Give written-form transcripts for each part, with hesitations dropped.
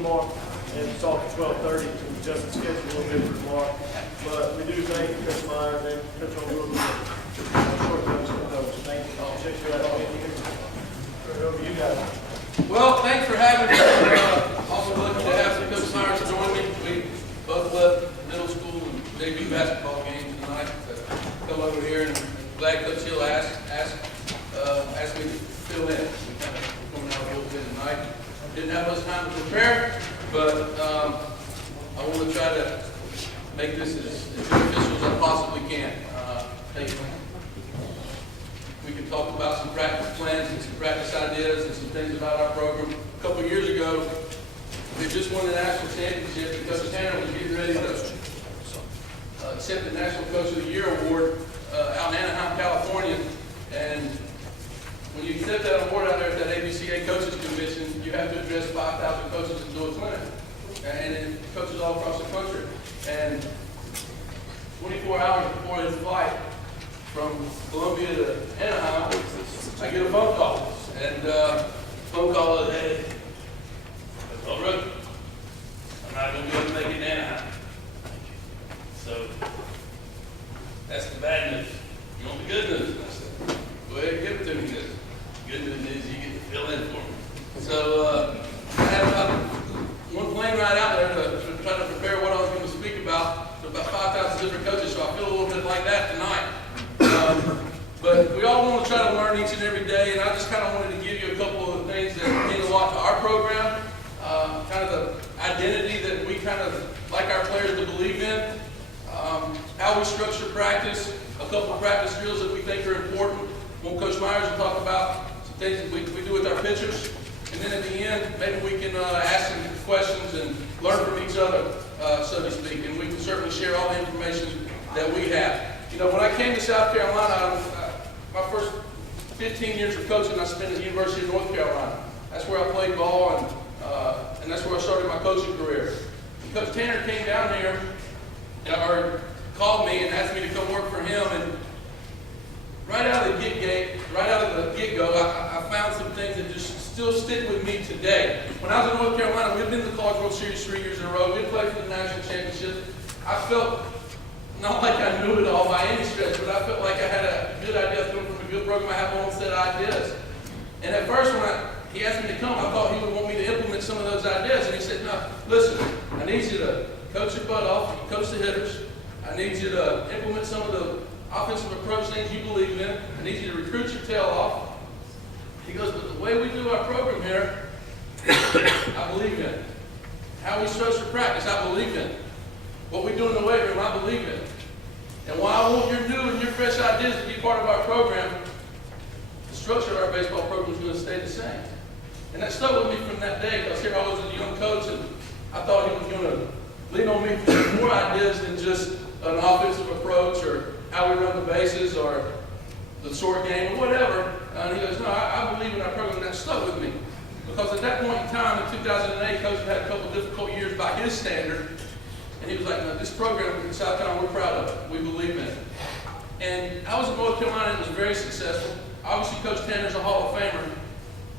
mark and start at 12:30 to adjust the schedule a little bit for tomorrow. But we do thank Coach Myers and Coach Holbrook for short notice for those. Thank you. I'll check you out. Turn it over to you guys. Well, thanks for having me. Also lucky to have some Coach Myers join me. We both left middle school and JV basketball games tonight to come over here, and glad Coach Hill asked me to fill in. We kind of coming out a little bit tonight. Didn't have much time to prepare, but I want to try to make this as official as I possibly can. We can talk about some practice plans and some practice ideas and some things about our program. A couple of years ago, we just won the national championship, and Coach Tanner was getting ready to accept the National Coach of the Year award out in Anaheim, California. And when you accept that award out there at that ABCA Coaches Convention, you have to address 5,000 coaches and do a clinic. And then coaches all across the country. And 24 hours before his flight from Columbia to Anaheim, I get a phone call. And phone call is, hey, well, rookie, I'm not going to be able to make it to Anaheim. So that's the bad news. You want the good news? And I said, go ahead and give it to me. Because good news is you get to fill in for me. So I had about one plane ride out there to try to prepare what I was going to speak about. To about 5,000 different coaches, so I feel a little bit like that tonight. But we all want to try to learn each and every day, and I just kind of wanted to give you a couple of things that mean a lot to our program, kind of the identity that we kind of like our players to believe in, how we structure practice, a couple of practice drills that we think are important. Want Coach Myers to talk about some things that we do with our pitchers, and then at the end, maybe we can ask some questions and learn from each other, so to speak, and we can certainly share all the information that we have. You know, when I came to South Carolina, my first 15 years of coaching I spent at the University of North Carolina. That's where I played ball, and that's where I started my coaching career. And Coach Tanner came down here, or called me and asked me to come work for him, and right out of the get-go, I found some things that just still stick with me today. When I was in North Carolina, we'd been to the College World Series 3 years in a row. We'd played for the national championship. I felt not like I knew it all by any stretch, but I felt like I had a good idea coming from a good program. I have my own set of ideas. And at first, when he asked me to come, I thought he would want me to implement some of those ideas. And he said, no, listen, I need you to coach your butt off, coach the hitters. I need you to implement some of the offensive approach things you believe in. I need you to recruit your tail off. He goes, but the way we do our program here, I believe in. How we structure practice, I believe in. What we do in the weight room, I believe in. And while I want your new and your fresh ideas to be part of our program, the structure of our baseball program is going to stay the same. And that stuck with me from that day, because here I was as a young coach, and I thought he was going to lean on me for more ideas than just an offensive approach or how we run the bases or the short game or whatever. And he goes, no, I believe in our program, and that stuck with me. Because at that point in time, in 2008, Coach had a couple of difficult years by his standard. And he was like, no, this program in South Carolina, we're proud of it. We believe in it. And I was in North Carolina and was very successful. Obviously, Coach Tanner's a Hall of Famer.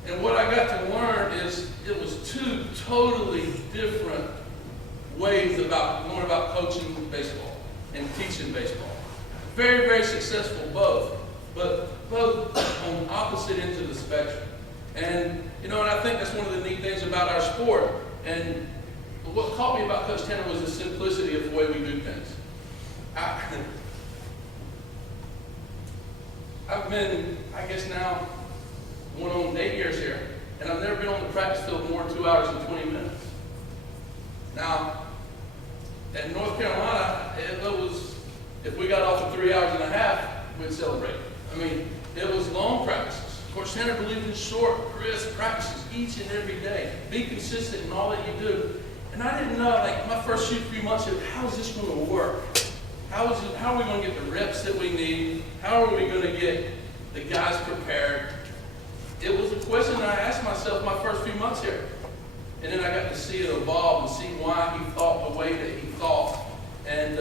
And what I got to learn is it was two totally different ways about learning about coaching baseball and teaching baseball. Very, very successful both, but both on opposite ends of the spectrum. And, you know, and I think that's one of the neat things about our sport. And what caught me about Coach Tanner was the simplicity of the way we do things. I've been, I guess now, going on 8 years here, and I've never been on the practice field more than 2 hours and 20 minutes. Now, at North Carolina, it was, if we got off in 3 hours and a half, we'd celebrate. I mean, it was long practices. Coach Tanner believed in short, crisp practices each and every day. Be consistent in all that you do. And I didn't know, like, my first few months here, how is this going to work? How are we going to get the reps that we need? How are we going to get the guys prepared? It was a question that I asked myself my first few months here. And then I got to see it evolve and see why he thought the way that he thought. And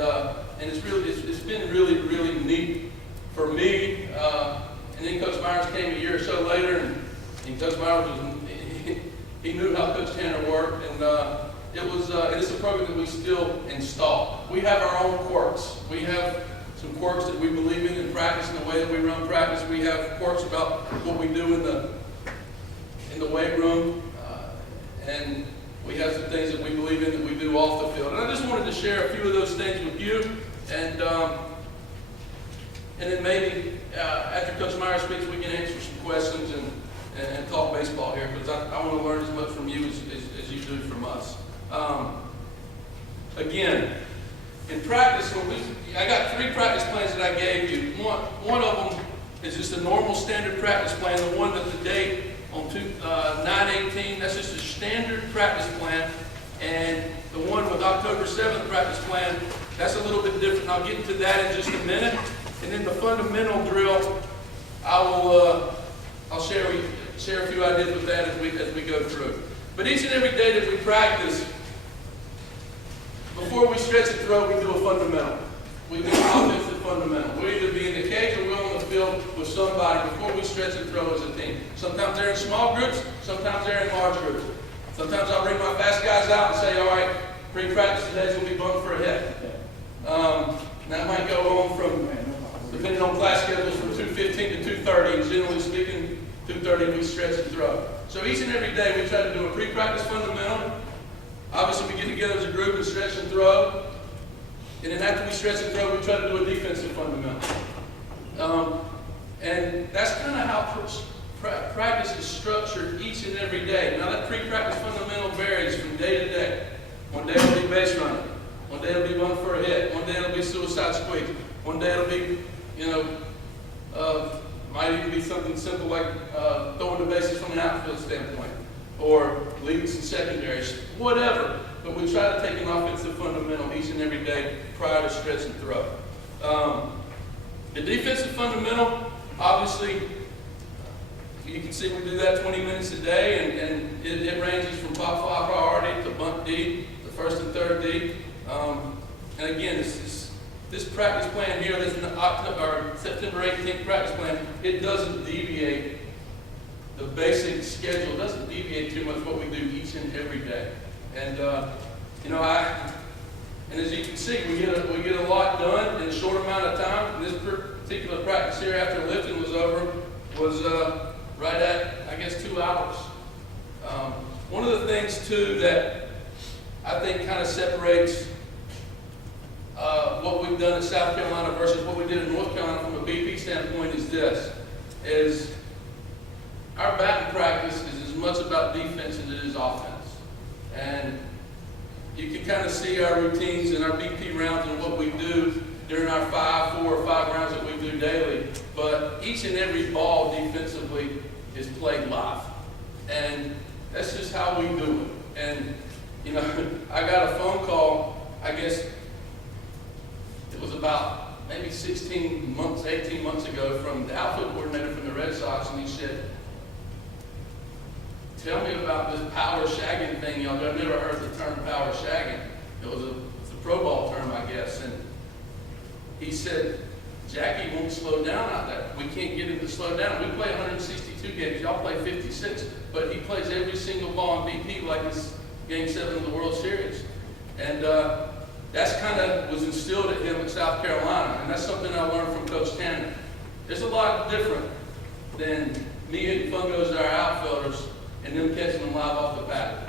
it's been really, really neat for me. And then Coach Myers came a year or so later, and Coach Myers he knew how Coach Tanner worked, and it's a program that we still install. We have our own quirks. We have some quirks that we believe in practice, in the way that we run practice. We have quirks about what we do in the weight room, and we have some things that we believe in that we do off the field. And I just wanted to share a few of those things with you, and then maybe after Coach Meyer speaks, we can answer some questions and talk baseball here, because I want to learn as much from you as you do from us. Again, in practice, I got 3 practice plans that I gave you. One of them is just a normal standard practice plan. The one that the date on 9/18, that's just a standard practice plan. And the one with October 7th practice plan, that's a little bit different. I'll get into that in just a minute. And then the fundamental drill, I'll share a few ideas with that as we go through. But each and every day that we practice, before we stretch and throw, we do a fundamental. We do an offensive fundamental. We'll either be in the cage or we're on the field with somebody before we stretch and throw as a team. Sometimes they're in small groups, sometimes they're in large groups. Sometimes I'll bring my fast guys out and say, all right, pre-practice today's going to be bumped for a hit. That might go on from, depending on class schedules, from 2:15 to 2:30, and generally speaking, 2:30 we stretch and throw. So each and every day we try to do a pre-practice fundamental. Obviously we get together as a group and stretch and throw. And then after we stretch and throw, we try to do a defensive fundamental. And that's kind of how practice is structured each and every day. Now that pre-practice fundamental varies from day to day. One day it'll be base running. One day it'll be one for a hit. One day it'll be suicide squeak. One day it'll be, might even be something simple like throwing the bases from an outfield standpoint, or leads and secondaries, whatever. But we try to take an offensive fundamental each and every day prior to stretch and throw. The defensive fundamental, obviously, you can see we do that 20 minutes a day, and it ranges from pop fly priority to bunt D, the first and third D. And again, this practice plan here, this September 18th practice plan, it doesn't deviate. The basic schedule doesn't deviate too much what we do each and every day. And and as you can see, we get a lot done in a short amount of time. And this particular practice here, after lifting was over, was right at, I guess, 2 hours. One of the things too that I think kind of separates what we've done in South Carolina versus what we did in North Carolina from a BP standpoint is our batting practice is as much about defense as it is offense. And you can kind of see our routines and our BP rounds and what we do during our 4 or 5 rounds that we do daily. But each and every ball defensively is played live. And that's just how we do it. And, I got a phone call, I guess it was about maybe 18 months ago, from the outfield coordinator from the Red Sox, and he said, tell me about this power shagging thing. I've never heard the term power shagging. It's a pro ball term, I guess. And he said, Jackie won't slow down out there. We can't get him to slow down. We play 162 games. Y'all play 56. But he plays every single ball in BP like it's Game 7 of the World Series. And that's kind of was instilled at him in South Carolina. And that's something I learned from Coach Tanner. There's a lot different than me hitting fungos to our outfielders and them catching them live off the bat.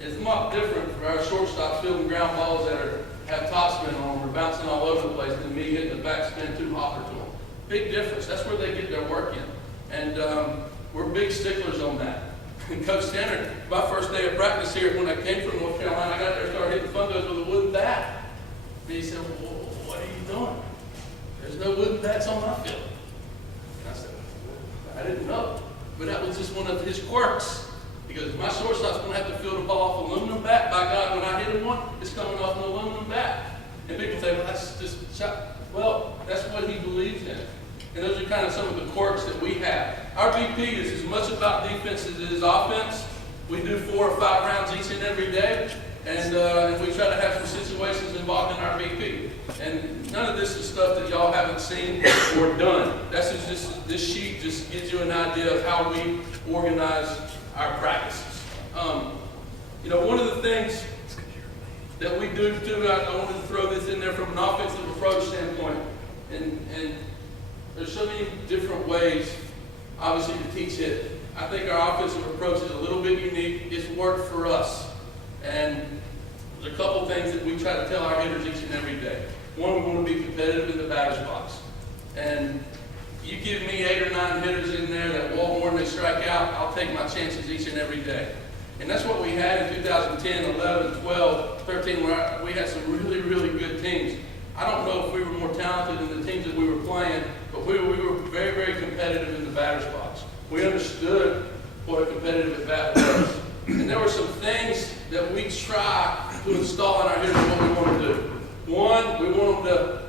It's a lot different for our shortstops fielding ground balls that have topspin on them or bouncing all over the place than me hitting the backspin too hopper to them. Big difference. That's where they get their work in. And we're big sticklers on that. And Coach Tanner, my first day of practice here, when I came from North Carolina, I got there and started hitting fungos with a wooden bat. And he said, well, what are you doing? There's no wooden bats on my field. And I said, I didn't know. But that was just one of his quirks. Because my shortstop's going to have to field a ball off an aluminum bat. By God, when I hit him one, it's coming off an aluminum bat. And people say, well, that's just shot. Well, that's what he believes in. And those are kind of some of the quirks that we have. Our BP is as much about defense as it is offense. We do 4 or 5 rounds each and every day. And we try to have some situations involved in our BP. And none of this is stuff that y'all haven't seen or done. That's just, this sheet just gives you an idea of how we organize our practices. One of the things that we do too, I wanted to throw this in there from an offensive approach standpoint. And there's so many different ways, obviously, to teach it. I think our offensive approach is a little bit unique. It's worked for us. And there's a couple things that we try to tell our hitters each and every day. One, we want to be competitive in the batter's box. And you give me 8 or 9 hitters in there that walk more than they strike out, I'll take my chances each and every day. And that's what we had in 2010, 11, 12, 13, where we had some really, really good teams. I don't know if we were more talented than the teams that we were playing, but we were very, very competitive in the batter's box. We understood what a competitive at bat was. And there were some things that we try to install in our hitters what we want to do. One, we want them to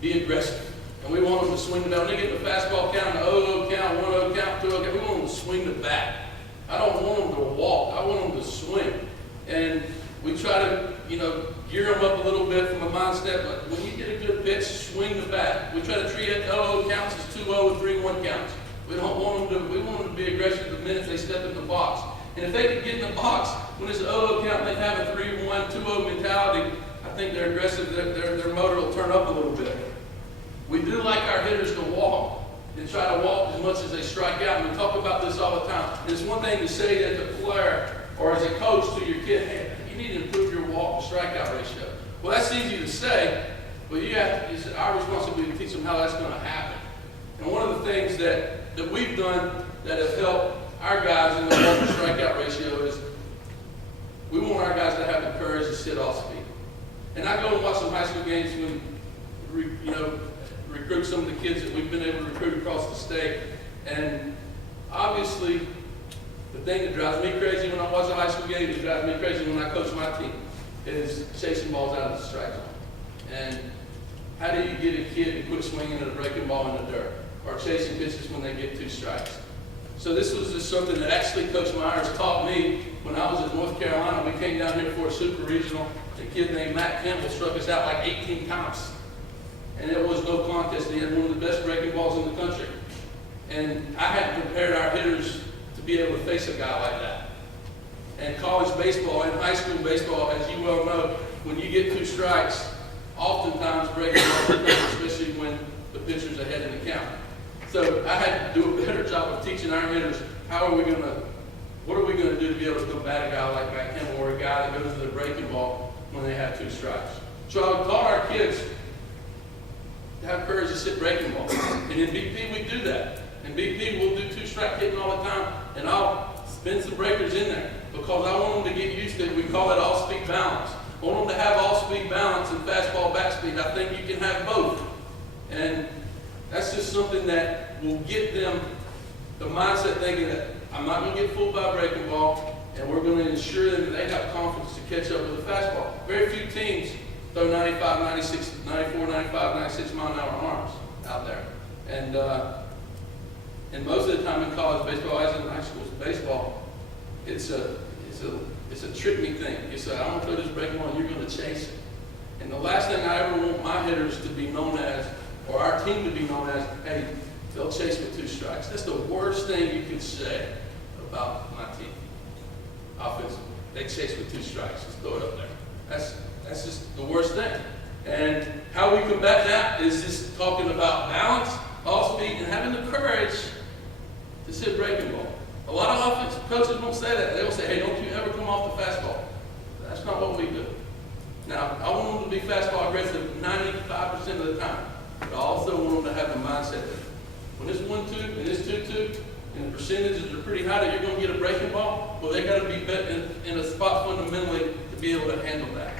be aggressive. And we want them to swing the bat. When they get the fastball count, the 0-0 count, 1-0 count, 2-0 count, we want them to swing the bat. I don't want them to walk. I want them to swing. And we try to, gear them up a little bit from a mindset, but when you get a good pitch, swing the bat. We try to treat it 0-0 counts as 2-0 and 3-1 counts. We want them to be aggressive the minute they step in the box. And if they can get in the box, when it's an 0-0 count, they have a 3-1, 2-0 mentality, I think they're aggressive, their motor will turn up a little bit. We do like our hitters to walk and try to walk as much as they strike out. And we talk about this all the time. And it's one thing to say that the player or as a coach to your kid, hey, you need to improve your walk to strikeout ratio. Well, that's easy to say, but it's our responsibility to teach them how that's going to happen. And one of the things that we've done that have helped our guys in the walk to strikeout ratio is we want our guys to have the courage to sit off speed. And I go and watch some high school games when, recruit some of the kids that we've been able to recruit across the state. And obviously, the thing that drives me crazy when I watch a high school game, that drives me crazy when I coach my team, is chasing balls out of the strike zone. And how do you get a kid to quit swinging at a breaking ball in the dirt or chasing pitches when they get 2 strikes? So this was just something that actually Coach Myers taught me when I was at North Carolina. We came down here for a super regional. A kid named Matt Campbell struck us out like 18 times. And it was no contest. He had one of the best breaking balls in the country. And I had prepared our hitters to be able to face a guy like that. And college baseball and high school baseball, as you well know, when you get 2 strikes, oftentimes breaking balls are coming, especially when the pitcher's ahead in the count. So I had to do a better job of teaching our hitters what are we going to do to be able to combat a guy like Matt Campbell or a guy that goes to the breaking ball when they have 2 strikes. So I taught our kids to have courage to sit breaking balls. And in BP, we do that. In BP, we'll do 2-strike hitting all the time, and I'll spin some breakers in there because I want them to get used to it. We call it all-speed balance. I want them to have all-speed balance and fastball back speed. I think you can have both. And that's just something that will get them the mindset thinking that I'm not going to get fooled by a breaking ball, and we're going to ensure them that they have confidence to catch up with a fastball. Very few teams throw 95, 96, 94, 95, 96 mile-an-hour arms out there. And most of the time in college baseball, as in high school baseball, it's a trick me thing. You say, I'm going to throw this breaking ball, and you're going to chase it. And the last thing I ever want my hitters to be known as, or our team to be known as, hey, they'll chase with 2 strikes. That's the worst thing you can say about my team. Offensively, they chase with 2 strikes. Just throw it up there. That's just the worst thing. And how we combat that is just talking about balance, off speed, and having the courage to sit breaking ball. A lot of offensive coaches won't say that. They'll say, hey, don't you ever come off the fastball. That's not what we do. Now, I want them to be fastball aggressive 95% of the time. But I also want them to have the mindset that when it's 1-2 and it's 2-2, and the percentages are pretty high that you're going to get a breaking ball, well, they got to be in a spot fundamentally to be able to handle that.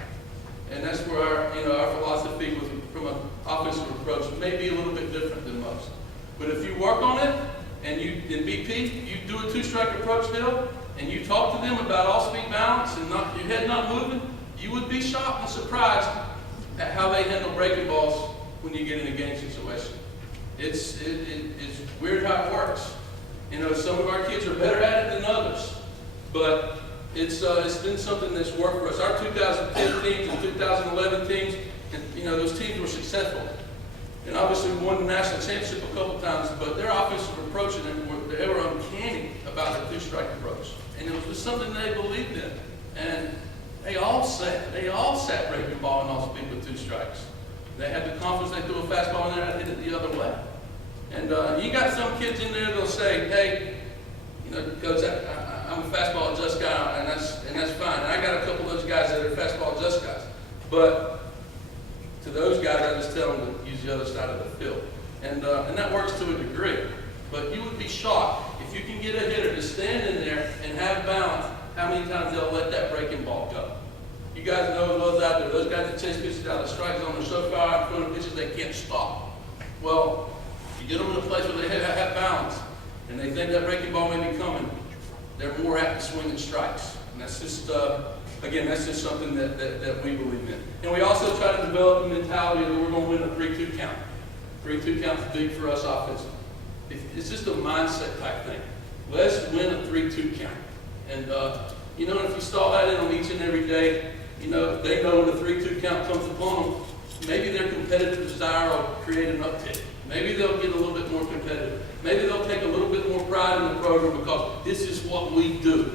And that's where our philosophy from an offensive approach may be a little bit different than most. But if you work on it, and in BP, you do a 2-strike approach deal, and you talk to them about all-speed balance and your head not moving, you would be shocked and surprised at how they handle breaking balls when you get in a game situation. It's weird how it works. Some of our kids are better at it than others, but it's been something that's worked for us. Our 2010 teams and 2011 teams, and those teams were successful. And obviously we won the national championship a couple times, but their offensive approach, and they were uncanny about the 2-strike approach. And it was just something they believed in. And They all sat breaking ball and off speed with 2 strikes. They had the confidence, they threw a fastball in there, I hit it the other way. And you got some kids in there that'll say, hey, you know, Coach, I'm a fastball adjust guy, and that's fine. And I got a couple of those guys that are fastball adjust guys. But to those guys, I just tell them to use the other side of the field. And that works to a degree. But you would be shocked if you can get a hitter to stand in there and have balance, how many times they'll let that breaking ball go. You guys know those out there, those guys that chase pitches out of the strike zone are so far out in front of pitches they can't stop. Well, you get them in a place where they have balance, and they think that breaking ball may be coming, they're more apt to swing than strikes. And that's just, again, that's just something that we believe in. And we also try to develop the mentality that we're going to win a 3-2 count. 3-2 count is big for us offensively. It's just a mindset type thing. Let's win a 3-2 count. And, you know, if you stall that in on each and every day, you know, they know when the 3-2 count comes upon them, maybe their competitive desire will create an uptick. Maybe they'll get a little bit more competitive. Maybe they'll take a little bit more pride in the program because this is what we do.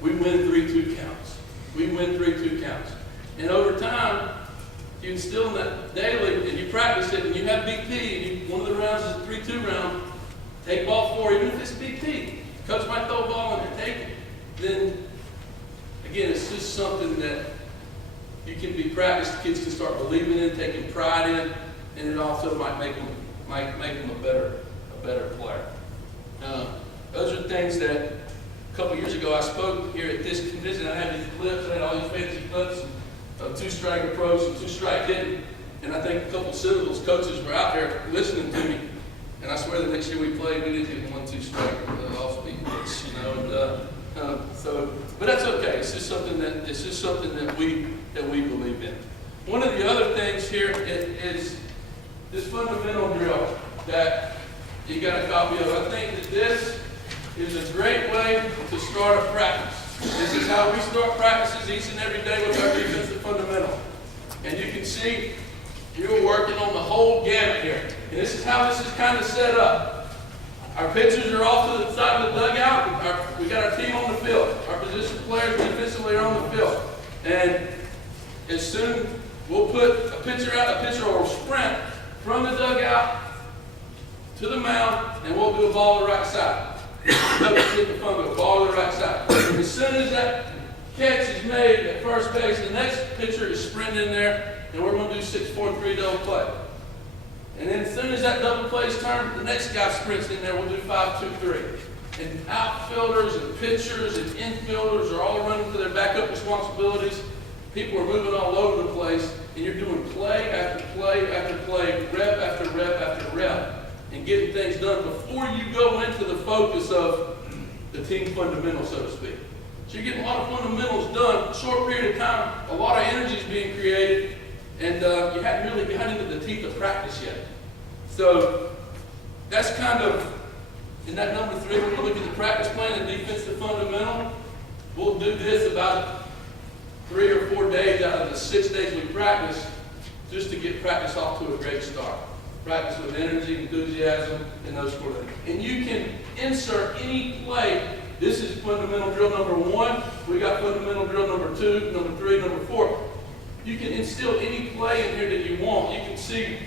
We win 3-2 counts. We win 3-2 counts. And over time, you instill in that daily, and you practice it, and you have BP, and one of the rounds is a 3-2 round, take ball 4, even if it's BP. Coach might throw a ball in there, take it. Then, again, it's just something that you can be practiced, kids can start believing in, taking pride in, and it also might make them a better player. Those are things that a couple years ago I spoke here at this convention. I had these clips, I had all these fancy clips of 2-strike approach and 2-strike hitting, and I think a couple of Citadel's coaches were out there listening to me. And I swear the next year we played, we didn't get 1-2 strike off-speed pitch, you know. But that's okay. It's just something that we believe in. One of the other things here is this fundamental drill that you got a copy of. I think that this is a great way to start a practice. This is how we start practices each and every day with our defensive fundamental. And you can see you're working on the whole gamut here. And this is how this is kind of set up. Our pitchers are off to the side of the dugout. We got our team on the field. Our position players defensively are on the field. And as soon we'll put a pitcher out, a pitcher will sprint from the dugout to the mound, and we'll do a ball to the right side. Ball to the right side. And as soon as that catch is made at first base, the next pitcher is sprinting in there, and we're going to do 6-4-3 double play. And then as soon as that double play is turned, the next guy sprints in there, we'll do 5-2-3. And outfielders and pitchers and infielders are all running for their backup responsibilities. People are moving all over the place, and you're doing play after play after play, rep after rep after rep, and getting things done before you go into the focus of the team fundamentals, so to speak. So you're getting a lot of fundamentals done, short period of time, a lot of energy is being created, and you hadn't really got into the teeth of practice yet. So that's kind of, in that number 3, when you look at the practice plan and defensive fundamental, we'll do this about 3 or 4 days out of the 6 days we practice just to get practice off to a great start. Practice with energy, enthusiasm, and those sort of things. And you can insert any play. This is fundamental drill number 1. We got fundamental drill number 2, number 3, number 4. You can instill any play in here that you want. You can see,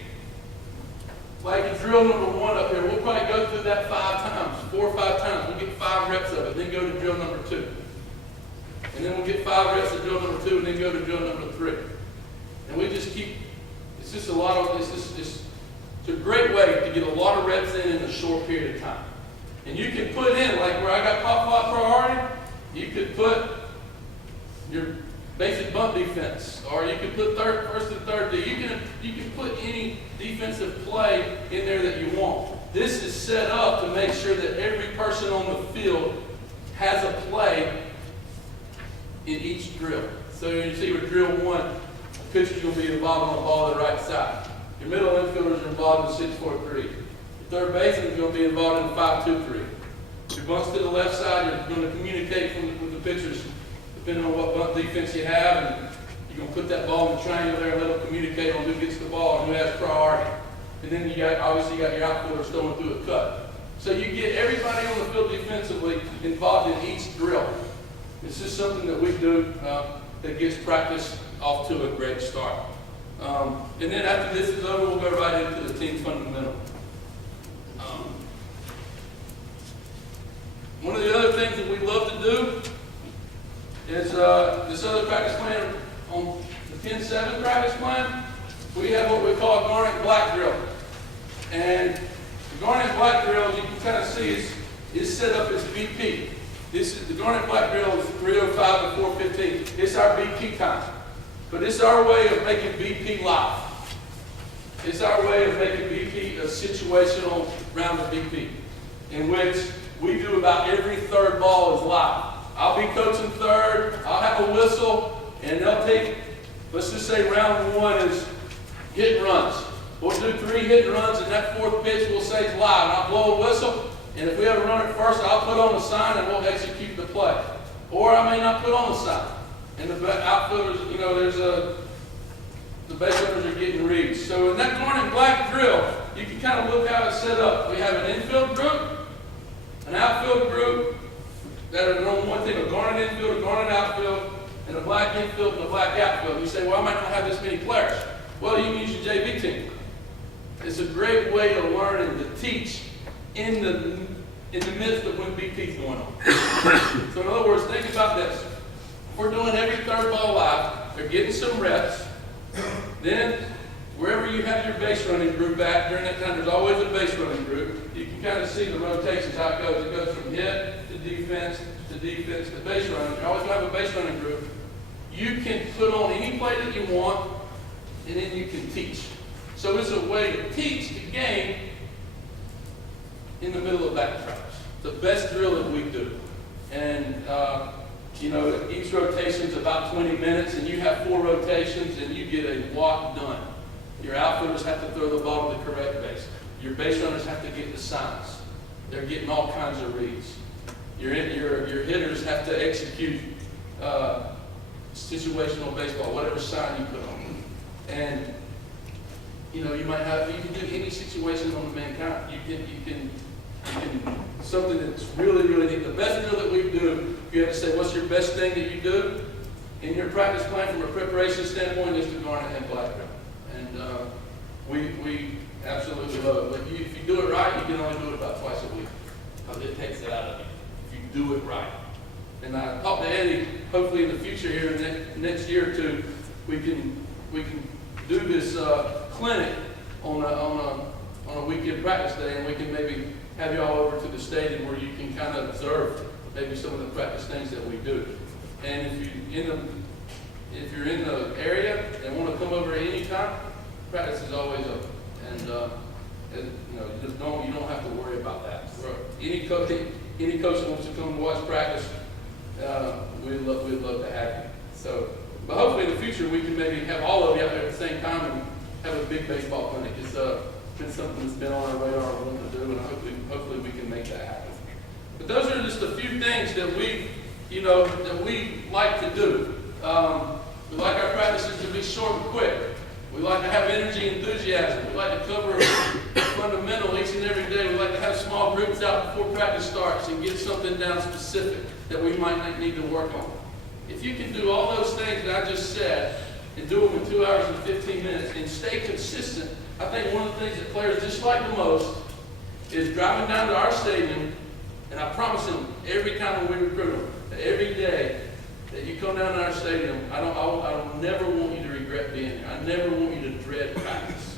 like drill number 1 up here, we'll probably go through that 5 times, 4 or 5 times. We'll get 5 reps of it, then go to drill number 2. And then we'll get 5 reps of drill number 2, and then go to drill number 3. And we just keep, it's just a lot of, it's a great way to get a lot of reps in a short period of time. And you can put in, like where I got pop fly priority, you could put your basic bunt defense, or you can put first and third D. You can put any defensive play in there that you want. This is set up to make sure that every person on the field has a play in each drill. So you see with drill 1, the pitcher's going to be involved on the ball to the right side. Your middle infielders are involved in 6-4-3. Your third baseman is going to be involved in 5-2-3. Your bunts to the left side, you're going to communicate with the pitchers depending on what bunt defense you have, and you're going to put that ball in the triangle there and let them communicate on who gets the ball and who has priority. And then obviously you got your outfielders throwing through a cut. So you get everybody on the field defensively involved in each drill. It's just something that we do. that gets practice off to a great start. And then after this is over, we'll go right into the team fundamental. One of the other things that we love to do is this other practice plan on the 10-7 practice plan. We have what we call a garnet black drill. And the garnet black drill, you can kind of see, is set up as BP. This is the garnet black drill is 3:05 to 4:15. It's our BP time. But it's our way of making BP live. It's our way of making BP a situational round of BP, in which we do about every third ball is live. I'll be coaching third, I'll have a whistle, and they'll take, let's just say round one is hit and runs. We'll do 3 hit and runs, and that 4th pitch we'll say is live. And I'll blow a whistle, and if we have a runner first, I'll put on the sign and we'll execute the play. Or I may not put on the sign. And the outfielders, you know, the base runners are getting reads. So in that garnet black drill, you can kind of look how it's set up. We have an infield group, an outfield group that are on one thing, a garnet infield, a garnet outfield, and a black infield and a black outfield. You say, well, I might not have this many players. Well, you can use your JV team. It's a great way to learn and to teach in the midst of when BP's going on. So in other words, think about this. We're doing every third ball live. They're getting some reps. Then, wherever you have your base running group at, during that time, there's always a base running group. You can kind of see the rotations, how it goes. It goes from hit to defense to base running. You always have a base running group. You can put on any play that you want, and then you can teach. So it's a way to teach the game in the middle of batting practice. The best drill that we do. And, you know, each rotation is about 20 minutes, and you have 4 rotations, and you get a walk done. Your outfielders have to throw the ball to the correct base. Your base runners have to get the signs. They're getting all kinds of reads. Your hitters have to execute situational baseball, whatever sign you put on. And, you know, you can do any situation on the mankind. You can something that's really, really neat. The best drill that we do, you have to say, what's your best thing that you do? In your practice plan from a preparation standpoint is the garnet and black drill. And we absolutely love it. But if you do it right, you can only do it about twice a week, because it takes it out of you if you do it right. And I talked to Eddie, hopefully in the future here, next year or two, we can do this clinic on a weekend practice day, and we can maybe have you all over to the stadium where you can kind of observe maybe some of the practice things that we do. And if you're in the area and want to come over at any time, practice is always open. And you know, you don't have to worry about that. Any coach that wants to come watch practice, we'd love to have you. So, but hopefully in the future we can maybe have all of you out there at the same time and have a big baseball clinic. It's been something that's been on our radar we want to do, and hopefully we can make that happen. But those are just a few things that we like to do. We like our practices to be short and quick. We like to have energy and enthusiasm. We like to cover fundamental each and every day. We like to have small groups out before practice starts and get something down specific that we might need to work on. If you can do all those things that I just said and do them in 2 hours and 15 minutes and stay consistent, I think one of the things that players dislike the most is driving down to our stadium, and I promise them every time when we recruit them, that every day that you come down to our stadium, I never want you to regret being there. I never want you to dread practice.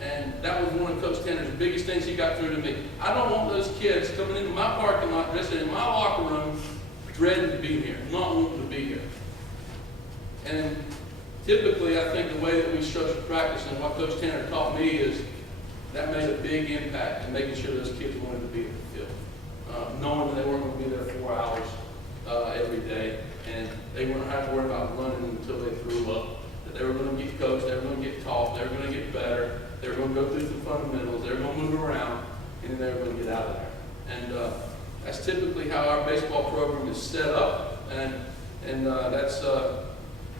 And that was one of Coach Tanner's biggest things he got through to me. I don't want those kids coming into my parking lot, dressed in my locker room, dreading to be here, not wanting to be here. And typically, I think the way that we structure practice and what Coach Tanner taught me is that made a big impact in making sure those kids wanted to be at the field. Knowing that they weren't going to be there 4 hours every day, and they weren't have to worry about running until they threw up. That they were going to get coached, they were going to get taught, they were going to get better, they were going to go through some fundamentals, they were going to move around, and then they were going to get out of there. And that's typically how our baseball program is set up, and that's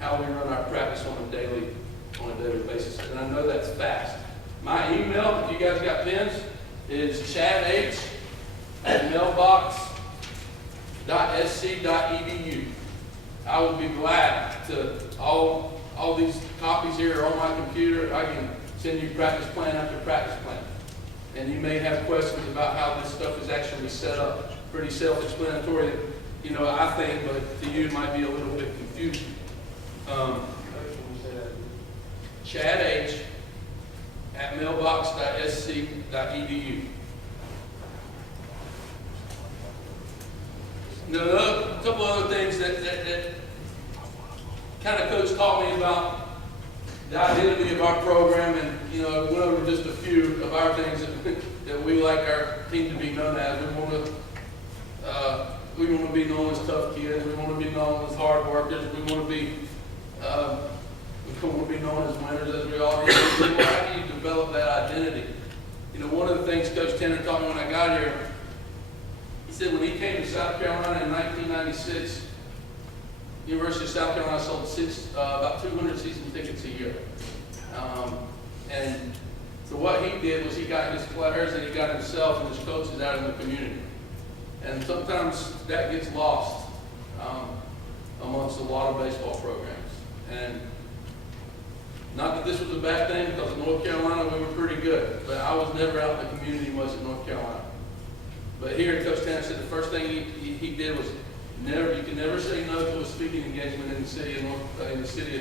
how we run our practice on a daily basis. And I know that's fast. My email, if you guys got pens, is chadh@mailbox.sc.edu. I will be glad back to all these copies here on my computer. I can send you practice plan after practice plan. And you may have questions about how this stuff is actually set up. Pretty self-explanatory, you know, I think, but to you it might be a little bit confusing. Chad H. at mailbox.sc.edu. Now, a couple other things that kind of Coach taught me about the identity of our program, and you know, went over just a few of our things that we like our team to be known as. We want to be known as tough kids. We want to be known as hard workers. We want to be known as winners, as we all do. How do you develop that identity? You know, one of the things Coach Tanner taught me when I got here, he said when he came to South Carolina in 1996, University of South Carolina sold about 200 season tickets a year. And so what he did was he got his players and he got himself and his coaches out in the community. And sometimes that gets lost amongst a lot of baseball programs. And not that this was a bad thing, because in North Carolina we were pretty good, but I was never out in the community much in North Carolina. But here, Coach Tanner said the first thing he did was you can never say no to a speaking engagement in the city of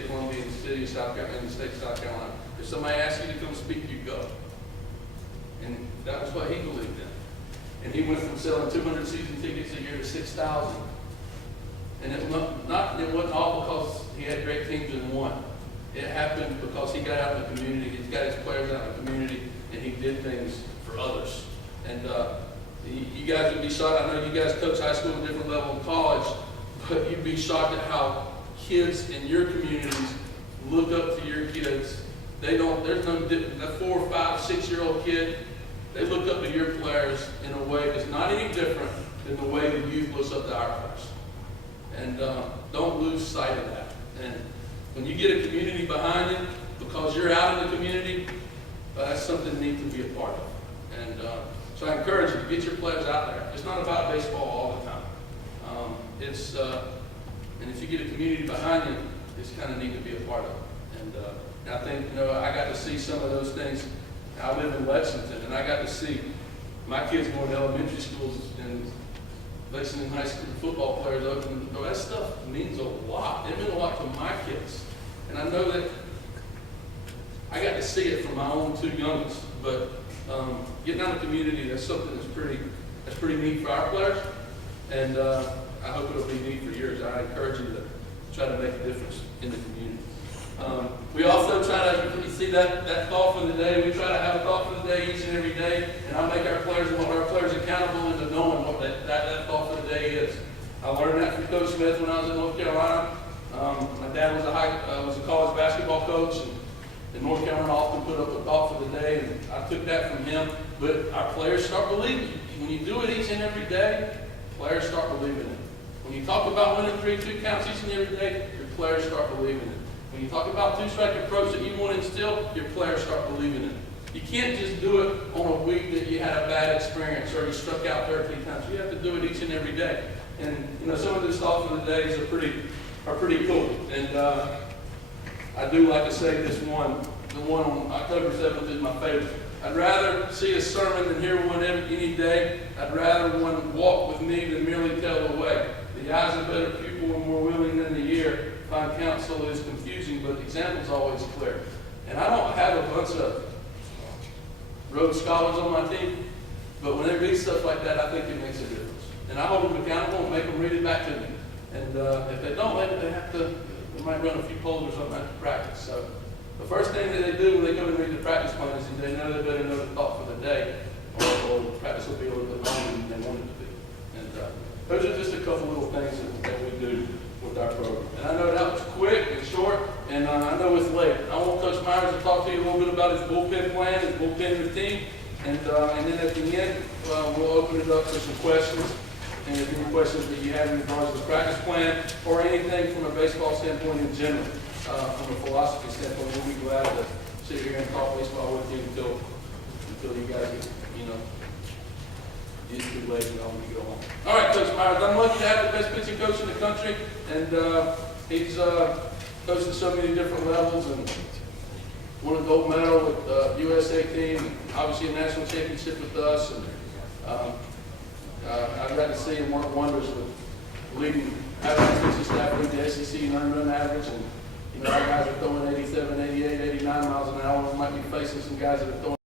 Columbia, in the city of South Carolina, in the state of South Carolina. If somebody asks you to come speak, you go. And that was what he believed in. And he went from selling 200 season tickets a year to 6,000. And it wasn't all because he had great teams and won. It happened because he got out in the community, he got his players out in the community, and he did things for others. And you guys would be shocked. I know you guys coach high school at a different level in college, but you'd be shocked at how kids in your communities look up to your kids. There's no, that 4, 5, 6-year-old kid, they look up to your players in a way that's not any different than the way the youth looks up to our players. And don't lose sight of that. And when you get a community behind it, because you're out in the community, that's something neat to be a part of. And so I encourage you to get your players out there. It's not about baseball all the time. And if you get a community behind you, it's kind of neat to be a part of. And I think, you know, I got to see some of those things. I live in Lexington, and I got to see my kids going to elementary schools and Lexington High School football players open. That stuff means a lot. It meant a lot to my kids. And I know that I got to see it from my own 2 youngest, but getting out in the community, that's something that's pretty neat for our players, and I hope it'll be neat for yours. I encourage you to try to make a difference in the community. We also try to, you see that thought for the day, we try to have a thought for the day each and every day, and I make our players accountable into knowing what that thought for the day is. I learned that from Coach Smith when I was in North Carolina. My dad was a college basketball coach, and North Carolina often put up a thought for the day, and I took that from him. But our players start believing it. When you do it each and every day, players start believing it. When you talk about winning 3-2 counts each and every day, your players start believing it. When you talk about 2-strike approach that you want to instill, your players start believing it. You can't just do it on a week that you had a bad experience or you struck out 13 times. You have to do it each and every day. And you know, some of these thoughts for the days are pretty cool. And I do like to say this one. The one on October 7th is my favorite. I'd rather see a sermon than hear one any day. I'd rather one walk with me than merely tell the way. The eyes of better people are more willing than the ear. Find counsel is confusing, but the example's always clear. And I don't have a bunch of Rhodes Scholars on my team, but when they read stuff like that, I think it makes a difference. And I hold them accountable and make them read it back to me. And if they don't, they might run a few polls or something after practice. So the first thing that they do when they come and read the practice plan is they know they better know the thought for the day, or practice will be a little bit longer than they want it to be. And those are just a couple little things that we do with our program. And I know that was quick and short, and I know it's late. I want Coach Myers to talk to you a little bit about his bullpen plan, his bullpen routine, and then at the end, we'll open it up for some questions. And if any questions that you have in regards to the practice plan or anything from a baseball standpoint in general, from a philosophy standpoint, we'll be glad to sit here and talk baseball with you until you guys get, it's too late and y'all need to go home. All right, Coach Myers, I'm lucky to have the best pitching coach in the country, and he's coached at so many different levels and won a gold medal with the USA team, obviously a national championship with us, and I've got to see him work wonders with leading athletes staff lead the SEC in run average, and our guys are throwing 87, 88, 89 miles an hour. We might be facing some guys that are throwing